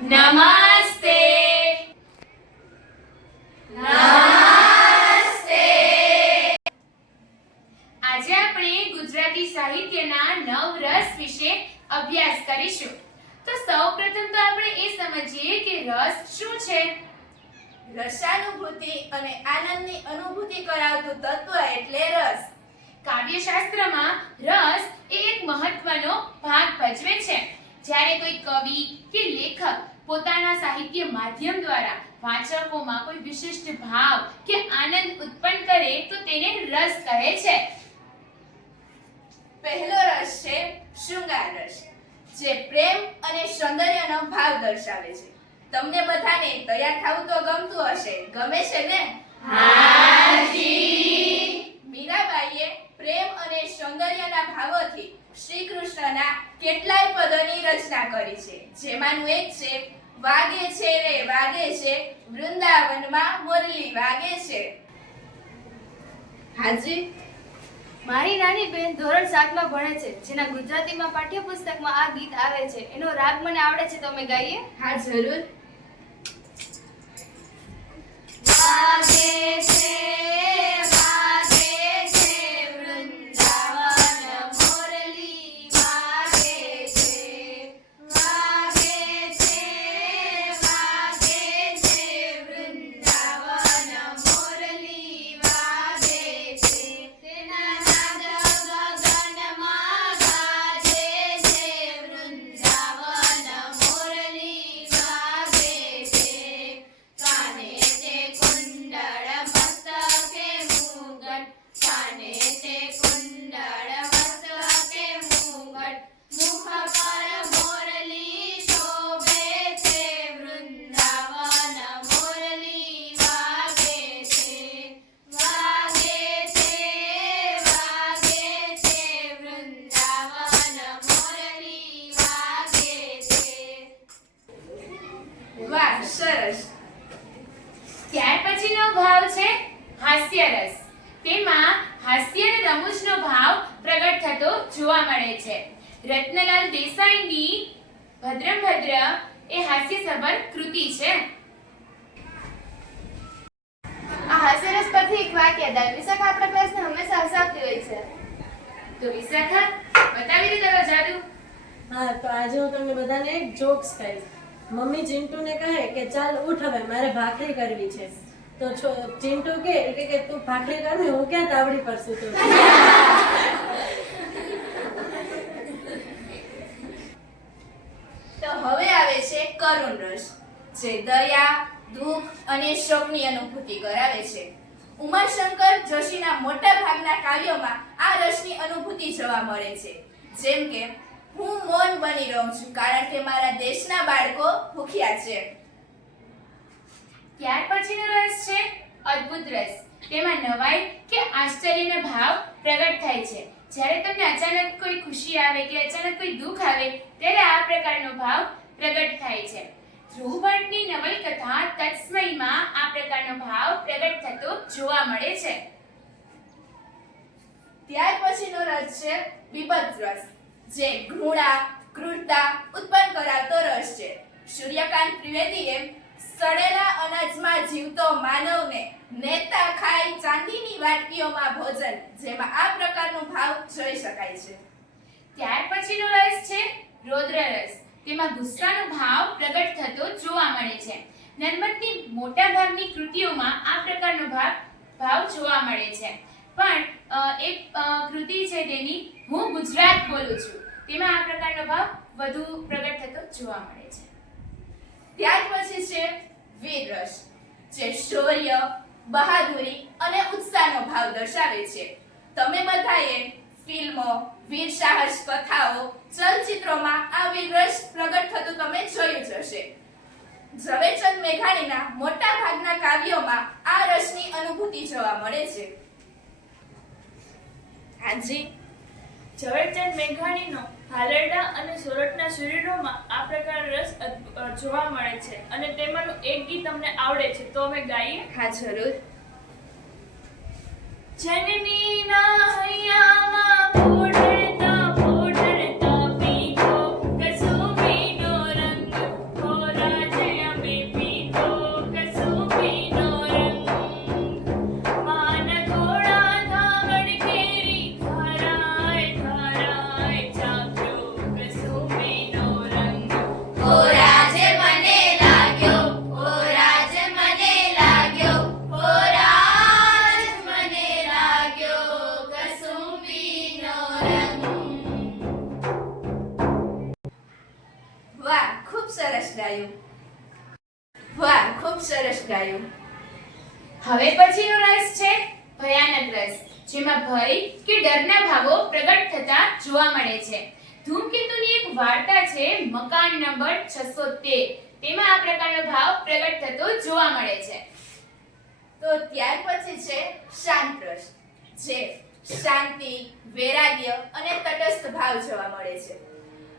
નમસ્તે આજે આપણે ગુજરાતી સાહિત્યના નવ રસ વિશે અભ્યાસ કરીશું. તો સૌપ્રથમ તો આપણે એ સમજીએ કે રસ શું છે? રસાનુભૂતિ અને આનંદની અનુભૂતિ કરાવતું તત્વ એટલે રસ. કાવ્યશાસ્ત્રમાં રસ એ એક મહત્વનો ભાગ ભજવે છે. જ્યારે કોઈ કવિ કે લેખક પોતાના સાહિત્ય માધ્યમ દ્વારા વાચકોમાં કોઈ વિશિષ્ટ ભાવ કે આનંદ ઉત્પન્ન કરે તો તેને રસ કહે છે. પહેલો રસ છે શૃંગાર રસ જે પ્રેમ અને સૌંદર્યનો ભાવ દર્શાવે છે. તમને બધાને તૈયાર થવું તો ગમતું હશે. ગમે છે ને? મીરાબાઈએ પ્રેમ અને સૌંદર્યના ભાવોથી શ્રી કૃષ્ણના કેટલાય પદોની રચના કરી છે જેમાંનું એક છે વાગે છે રે વાગે છે. વૃંદાવનમાં મુરલી વાગે છે. હાજી? મારી નાની બેન ધોરણ સાતમાં ભણે છે જેના ગુજરાતીમાં પાઠ્યપુસ્તકમાં આ ગીત આવે છે. એનો રાગ મને આવડે છે તમે ગાઈએ? હા જરૂર. વાગે છે. પછીનો ભાવ છે હાસ્યરસ તેમાં હાસ્ય અને રમૂજનો ભાવ પ્રગટ થતો જોવા મળે છે. રત્નલાલ દેસાઈની ભદ્રમ ભદ્ર એ હાસ્યસભર કૃતિ છે. આ હાસ્યરસ પરથી એક વાક્ય યાદ વિશાખા આપણા ક્લાસને હંમેશા હસાવતી હોય છે. તો વિશાખા બતાવી દે તારો જાદુ. હા તો આજે હું તમને બધાને એક જોક્સ કહીશ. મમ્મી ચિંટુને કહે કે ચાલ ઉઠ હવે મારે ભાખરી કરવી છે. તો ચિંટુ કે કે તું ભાખરી કર હું ક્યાં તાવડી પરસું તો? તો હવે આવે છે કરુણ રસ, જે દયા, દુઃખ અને શોકની અનુભૂતિ કરાવે છે. ઉમાશંકર જોશીના મોટા ભાગના કાવ્યોમાં આ રસની અનુભૂતિ જોવા મળે છે. જેમ કે, હું મૌન બની રહું છું, કારણ કે મારા દેશના ત્યાર પછીનો રસ છે, અદ્ભુત રસ. તેમાં નવાઈ કે આશ્ચર્યનો ભાવ પ્રગટ થાય છે. જ્યારે તમને અચાનક કોઈ ખુશી આવે કે અચાનક કોઈ દુઃખ આવે, ત્યારે આ પ્રકારનો ભાવ પ્રગટ થાય છે. ધ્રુવ ભટ્ટની નવલકથા તત્સમયમાં આ પ્રકારનો ભાવ પ્રગટ થતો જોવા મળે છે. ત્યાર પછીનો રસ છે, બીભત્સ રસ, જે ઘૃણા, ક્રૂરતા, ઉત્પન્ન કરાવતો રસ છે. સૂર્યકાંત ત્રિવેદીએ સડેલા અનાજમાં જીવતો માનવને નેતા ખાય ચાંદીની વાટકીઓમાં ભોજન, જેમાં આ પ્રકારનો ભાવ જોઈ શકાય છે. ત્યાર પછીનો રસ છે રૌદ્ર રસ. તેમાં ગુસ્સાનો ભાવ પ્રગટ થતો જોવા મળે છે. નર્મદની મોટા ભાગની કૃતિઓમાં આ પ્રકારનો ભાવ ભાવ જોવા મળે છે. પણ એક કૃતિ છે તેની, હું ગુજરાત બોલું છું. તેમાં આ પ્રકારનો ભાવ વધુ પ્રગટ થતો જોવા મળે છે. ત્યાર પછી છે વીર રસ જે શૌર્ય, બહાદુરી અને ઉત્સાહનો ભાવ દર્શાવે છે. તમે બધાએ ફિલ્મો, વીર સાહસ કથાઓ, ચલચિત્રોમાં આ વીર રસ પ્રગટ થતું તમે જોયું જ હશે. ઝવેરચંદ મેઘાણીના મોટા ભાગના કાવ્યોમાં આ રસની અનુભૂતિ જોવા મળે છે. હાજી. ઝવેરચંદ મેઘાણીનો હાલરડા અને સોરઠના શરીરોમાં આ પ્રકાર રસ જોવા મળે છે. અને તેમાંનું એક ગીત તમને આવડે છે. તો અમે ગાઈએ. હા જરૂર. જનનીના હૈયામાં ગાયું. વાહ, ખૂબ સરસ ગાયું. હવે પછીનો રસ છે ભયાનક રસ જેમાં ભય કે ડરના ભાવો પ્રગટ થતા જોવા મળે છે. ધૂમકેતુની એક વાર્તા છે મકાન નંબર 613 તેમાં આ પ્રકારનો ભાવ પ્રગટ થતો જોવા મળે છે. તો ત્યાર પછી છે શાંત રસ જે શાંતિ, વૈરાગ્ય અને તટસ્થ ભાવ જોવા મળે છે.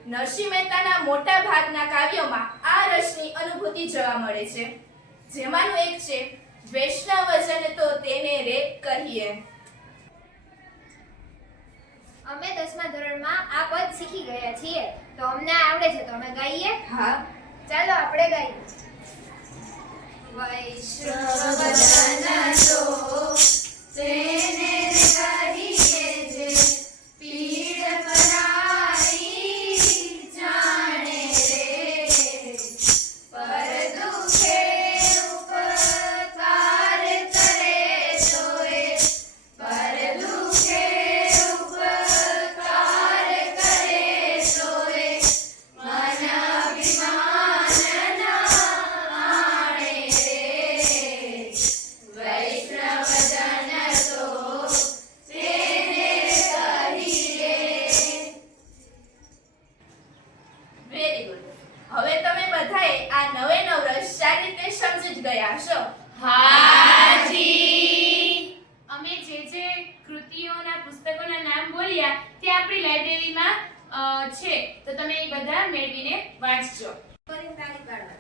નરસિંહ મહેતાના મોટા ભાગના કાવ્યોમાં આ રસની અનુભૂતિ જોવા મળે છે. જેમાંનું એક છે વૈષ્ણવજન તો તેને રે કહીએ. અમે દસમા ધોરણમાં આ પદ શીખી ગયા છીએ. તો અમને આવડે છે તો અમે ગાઈએ? હા. ચાલો આપણે ગાઈએ. વૈષ્ણવજન તો હવે તમે બધાએ આ નવે નવરસ સારી રીતે સમજી જ ગયા હશો? હાજી! અમે જે જે કૃતિઓના પુસ્તકોના નામ બોલ્યા તે આપણી લાઇબ્રેરીમાં છે. તો તમે એ બધા મેળવીને વાંચજો. ફરી તાળી પાડવા.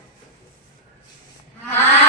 હા